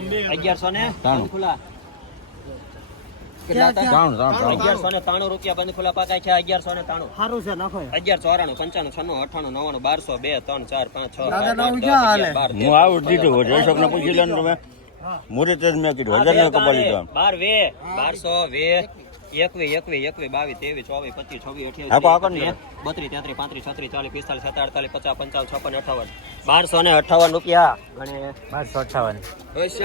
1193 ખુલા 1193 રૂપિયા બંધ ખુલા પાકાય છે 1193 સારું છે નાખો 1194 95 96 98 99 1200 2 3 4 5 6 હું આવું દીધું અશોક ને પૂછી લે તમે મુરત જ મેં કીધું 1000 ને કપાલી દો 12 21 22 23 24 25 26 આપો આપો ને 32 33 35 36 40 45 47 48 50 55 56 58 1258 રૂપિયા ગણે 1258 બસ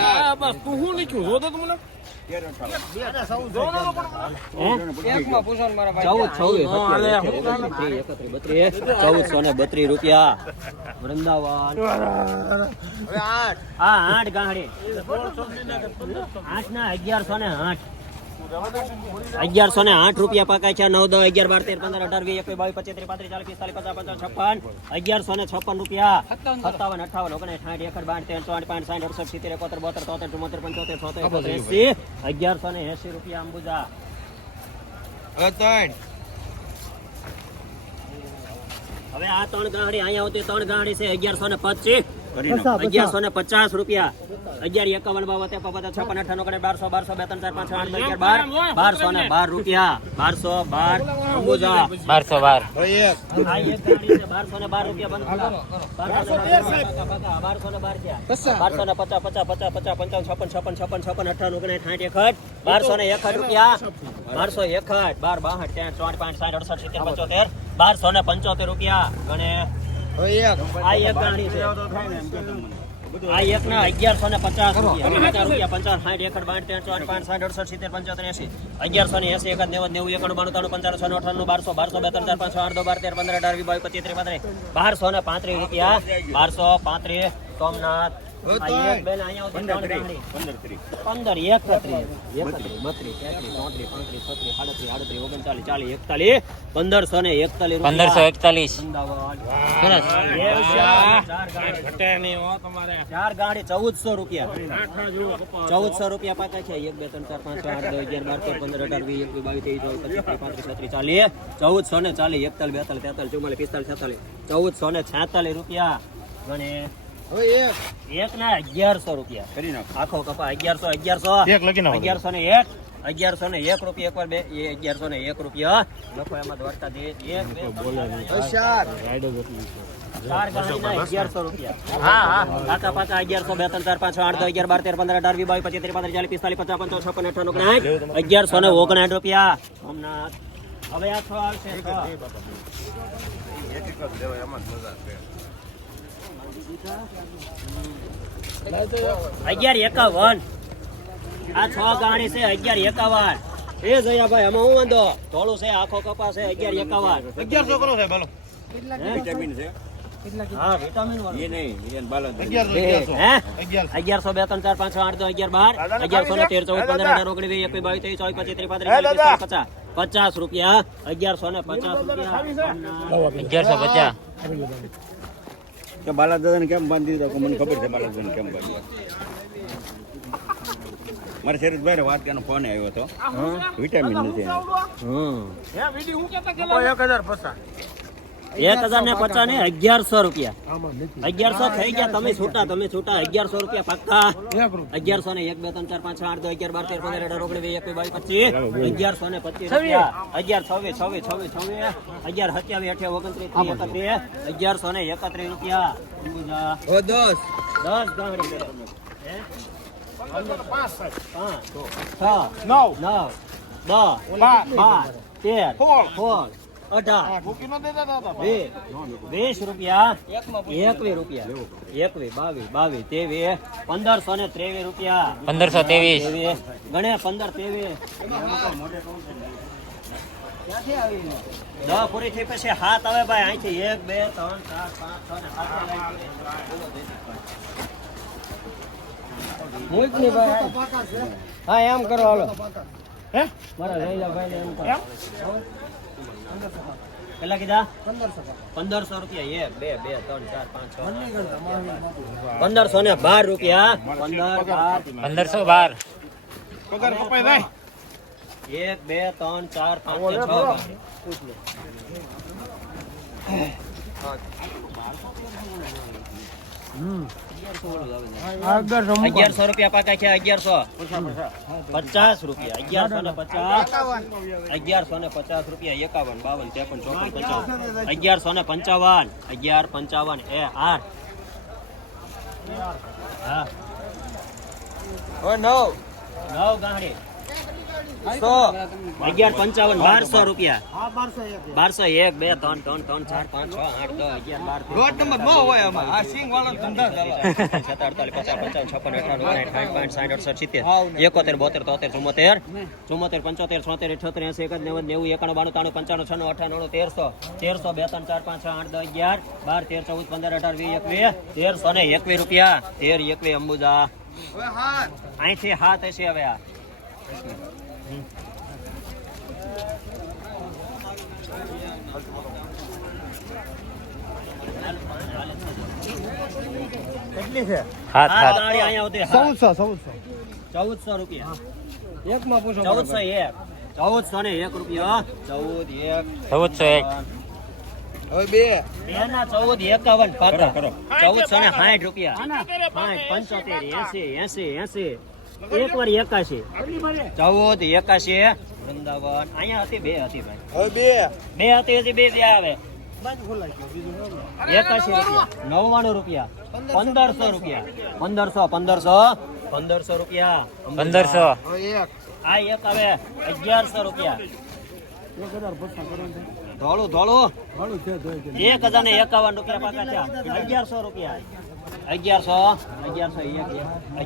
તું હું લખ્યું જો તો તમને 1432 રૂપિયા વૃંદાવન 8 ગાંહડી 8 ના 1108 1108 રૂપિયા પકાય છે 9 10 11 12 13 15 18 20 21 23 35 40 50 55 56 રૂપિયા 57 58 59 60 61 62 63 64 65 67 72 73 74 75 80 રૂપિયા અંબુજા હવે આ 3 ગાંહડી અહીંયા આવતી 3 ગાંહડી છે 1125 1150 રૂપિયા 1151 52 56 58 1200 રૂપિયા 1212 અંબુજા 1212 આ એક ગાડી છે 1212 રૂપિયા બંધ ખુલા 1212 50 50 55 56 58 1201 રૂપિયા 1261 12 62 13 64 65 60 1275 રૂપિયા ગણે આ એક ગાડી છે આ એક ના 1150 રૂપિયા 50 રૂપિયા 50 60 61 62 63 65 80 1180 91 90 91 92 95 96 1200 12 13 12 15 12 રૂપિયા 1235 સોમનાથ એક બેન અહીંયા 15 31 32 33 34 35 36 37 38 39 ચાર ગાડી 1400 રૂપિયા 1400 રૂપિયા પાકા છે 1 2 3 4 5 6 8 9 11 12 13 1440 41 42 43 1446 રૂપિયા ગણે એક ના 1100 રૂપિયા કરી નાખો આખો કપા 1101 રૂપિયા એકવાર બે 1101 રૂપિયા લખો એમાં દ્વારકા દે 4 ગાડીના 1100 રૂપિયા હા કાકા પાકા 1100 2 3 4 5 6 8 10 11 12 13 15 18 20 25 40 45 56 58 59 1159 રૂપિયા સોમનાથ હવે આ 6 આવશે 1151 આ 6 ગાડી છે 1151 એ જયાભાઈ આમાં હું વાંધો થોડું છે આખો કપાસ છે 1151 1100 કરો સાહેબ હાલો વિટામિન છે હા વિટામિન વાળો એ નહીં એન બાલા 1100 હે 1100 2 3 4 5 6 8 10 11 12 1113 14 15 18 19 20 21 22 23 34 50 રૂપિયા 1150 રૂપિયા 1150 કે બાલા દાદાને કેમ બાંધી દીધો મને ખબર છે બાલા દાદાને કેમ બાંધી મારા શરીરભાઈ વાત કરવાનો ફોન આવ્યો હતો વિટામિન નથી હે વિડી હું કેતા કે 1050 1050 ને 1100 રૂપિયા 1100 થઈ ગયા તમે છૂટા 1100 રૂપિયા પક્કા 1100 ને 1 2 3 4 5 6 8 10 11 12 13 15 18 19 20 1125 1127 28 29 1131 રૂપિયા 10 ગાંહડી 20 રૂપિયા 21 રૂપિયા 22 1523 રૂપિયા 1523 ગણે 1523 10 પૂરી થઈ પછી હાથ આવે ભાઈ અહીંથી 1 2 3 4 5 6 હા એમ કરો હાલો હે મારા લઈલા ભાઈ એમ કરો કેટલા કીધા 1500 રૂપિયા 1 2 3 4 5 6 1512 રૂપિયા 1512 પગાર કપાઈ જાય 1 2 3 4 5 6 1100 રૂપિયા પાકા છે 1150 રૂપિયા 1150 રૂપિયા 51 52 53 1155 એ 8 હા ઓય નવ ગાંડી 1155 1200 રૂપિયા 1201 2 3 3 4 5 6 8 10 11 12 રોડ નંબર ન હોય આમાં આ સિંગ વાળા ધંધા ચાલે 47 48 55 56 58 59 60 70 71 72 73 74 75 76 77 80 81 90 91 92 93 94 95 96 97 2 3 4 5 6 8 10 11 12 13 14 15 18 20 21 1321 રૂપિયા 13 21 અંબુજા ઓય હાથ અહીંથી હાથ હશે હવે આ કેટલી છે? હાથ ગાડી અહીંયા આવતી 1400 રૂપિયા એકમાં પૂછો 1401 રૂપિયા 1401 હવે બે બેના 1451 પાકા 1460 રૂપિયા 60 75 80 એક વાર 81 1481 વૃંદાવન અહીંયા હતી બે હતી ભાઈ હવે બે બે હતી બે આવે 81 રૂપિયા 99 રૂપિયા 1500 રૂપિયા 1500 હવે એક આ એક આવે 1100 રૂપિયા ધોળું 1051 રૂપિયા પાકા છે 1100 રૂપિયા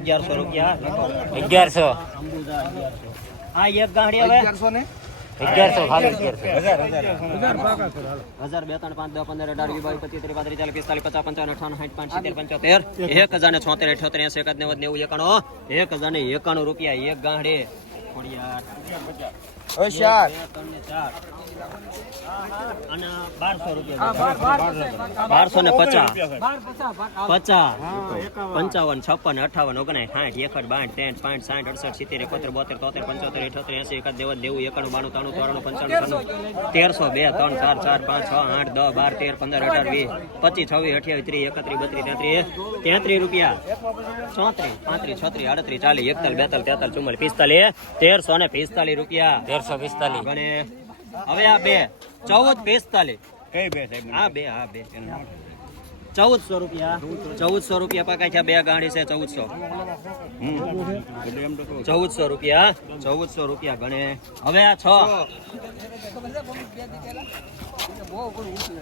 1100 રૂપિયા 1100 અંબુજા 1100 આ એક ગાડી હવે 1100 ને 1100 ખાલી 1100 1000 2 3 5 10 15 18 20 25 30 35 40 45 50 55 60 65 75 1094 રૂપિયા એક ગાંઠે ખોડિયાર હવે ચાર 2 3 ને 4 અને 1200 રૂપિયા 1250 50 55 56 58 59 60 61 62 63 65 67 78 72 73 74 75 80 91 93 રૂપિયા 34 35 36 38 40 41 1345 રૂપિયા 1345 ગણે હવે આ બે 1445 કઈ બે સાહેબ આ બે 1400 રૂપિયા પાકા છે બે ગાડી છે 1400 રૂપિયા ગણે હવે આ 6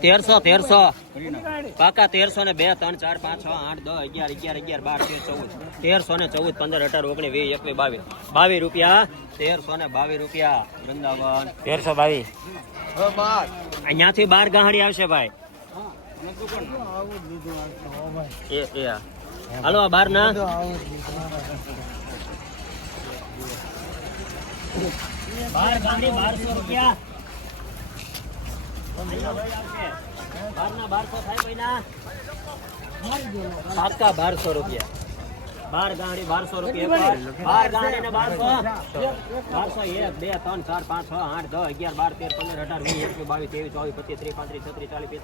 1300 પાકા 1300 ને 2 3 4 5 6 8 10 11 11 12 13 14 15 18 19 20 22 રૂપિયા 1322 રૂપિયા વૃંદાવન 1322 હવે બાર અહીંયાથી 12 ગાંહડી આવશે ભાઈ હાલો આ 12 ના 12 ગાંહડી 1200 રૂપિયા 12 થાય મહિના પાકા 1200 રૂપિયા 12 ગાંહડી 1200 રૂપિયા 12 ગાંહડી ને 1200 1 2 3 4 5 6 8 10 11 12 13 15 18 20 21 22 23 24 25 30 40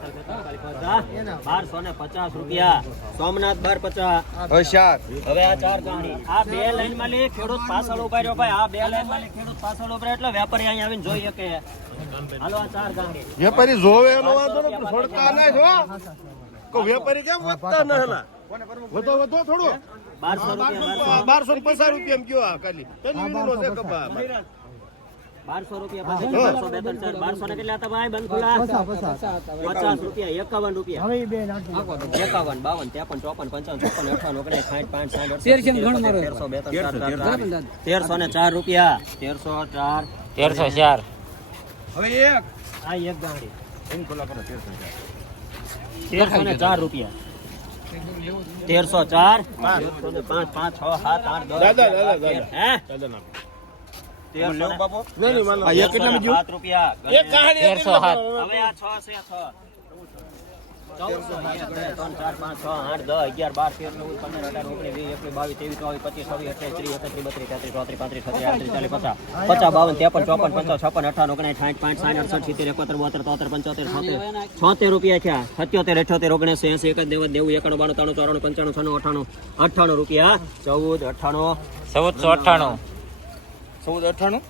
50 1250 રૂપિયા સોમનાથ 1250 હવે ચાર હવે આ 4 ગાંહડી આ બે લાઈન માં લે ખેડૂત પાછળ ઉભા રહ્યો ભાઈ આ બે લાઈન માં લે ખેડૂત પાછળ ઉભા રહ્યો એટલે વેપારી અહીંયા આવીને જોઈ શકે હાલો આ 4 ગાંહડી વેપારી જોવે એનો વાંધો ને છોડતા ના જો કો વેપારી કેમ વધતા ન હેલા વધો થોડો 1200 રૂપિયા 1250 રૂપિયા એમ કયો આ ખાલી તની નો છે કબા 1200 રૂપિયા પાસે 1200 બે 3 4 1200 ને કેટલા હતા ભાઈ બંધ ખુલા 50 રૂપિયા 51 રૂપિયા હવે બે 51 52 53 54 55 56 58 59 1300 ને 4 રૂપિયા 1304 1304 હવે એક આ એક ગાડી 1304 રૂપિયા 1304 5 5 6 7 8 10 દાદા હે બાપો કેટલા રૂપિયા એક કહાની 1307 હવે આ 6 છે 6 1400, 1, 2, 3, 4, 5, 6, 8, 10, 11, 12, 13, 14, 15, 18, 19, 20, 21, 22, 23, 24, 25, 26, 28, 30, 31, 32, 33, 34, 35, 36, 40, 50, 52, 53, 54, 55, 56, 58, 59, 60, 61, 70, 72, 73, 74, 75, 76 રૂપિયા થયા. 77, 78, 79, 80, 81, 90, 91, 92, 93, 94, 95, 96, 98 રૂપિયા. 14, 98, 1498 1498